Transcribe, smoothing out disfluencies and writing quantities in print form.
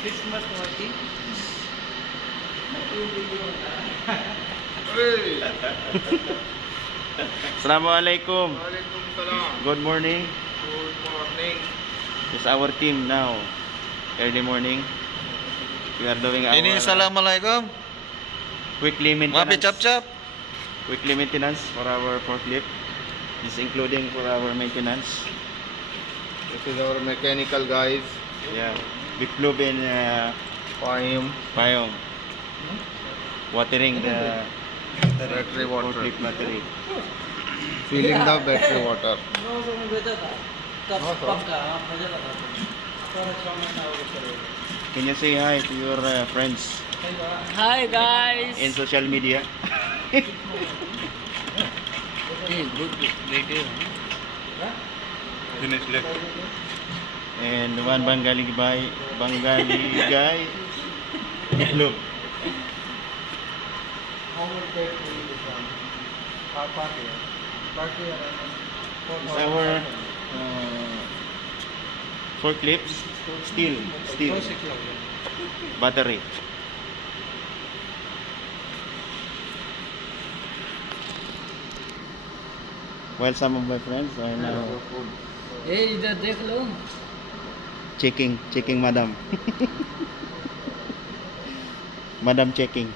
Christmas party. Assalamualaikum. Waalaikumsalam. Good morning. Good morning. It's our team now. Early morning. We are doing our Ini assalamualaikum. weekly Mapi maintenance. cap-cap. Weekly maintenance for our forklift. This including for our maintenance. This is our mechanical guys. Yeah. We flew in Payum. Payong. Watering the Battery water. forklift battery. Filling the battery water. No, so मैं भेजा था तब पक्का हाँ भेजा था थोड़ा 6 महीना हो गया Can you say hi to your friends Hi guys. in social media? Good later. Finish left. And one Bengali guy itlog. How much battery is this one? Party. It's our forklift steel battery. While some of my friends are now ए इधर देख लो checking madam. Madam checking.